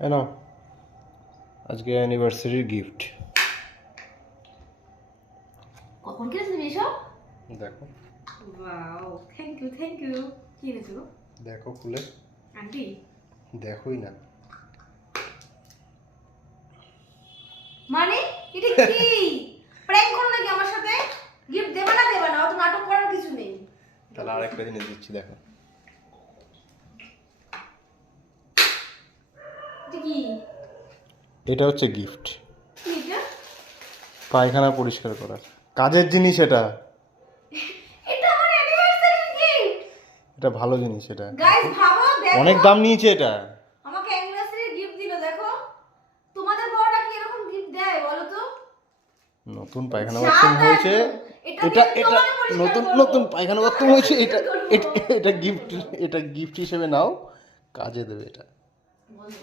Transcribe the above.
নাও আজকে অ্যানিভার্সারির গিফট। কখন কিনেছো তুমি এসব? দেখো ওয়াও, থ্যাংক ইউ। কি এনেছো? দেখো খুলে। আন্টি দেখোই না। মানে এটা কি? প্র্যাঙ্ক করো নাকি আমার সাথে? গিফট দেবা না, অত নাটক করার কিছু নেই। তাহলে আরেকটা জিনিস দিচ্ছি, দেখো। এটা কি? এটা হচ্ছে গিফট, কি এটা? পায়খানা পরিষ্কার করার কাজের জিনিস এটা। এটা আমার অ্যানিভার্সারি গিফট। এটা ভালো জিনিস এটা। গাইস ভাবো, দেখো অনেক দাম নিয়েছে এটা। আমাকে অ্যানিভার্সারি গিফট দিল, দেখো। তোমাদের বড়রা কি এরকম গিফট দেয় বলো তো? নতুন পায়খানা বাথরুম হয়েছে। এটা এটা নতুন নতুন পায়খানা বাথরুম হয়েছে। এটা এটা গিফট, এটা গিফট হিসেবে নাও, কাজে দেবে এটা। বলো।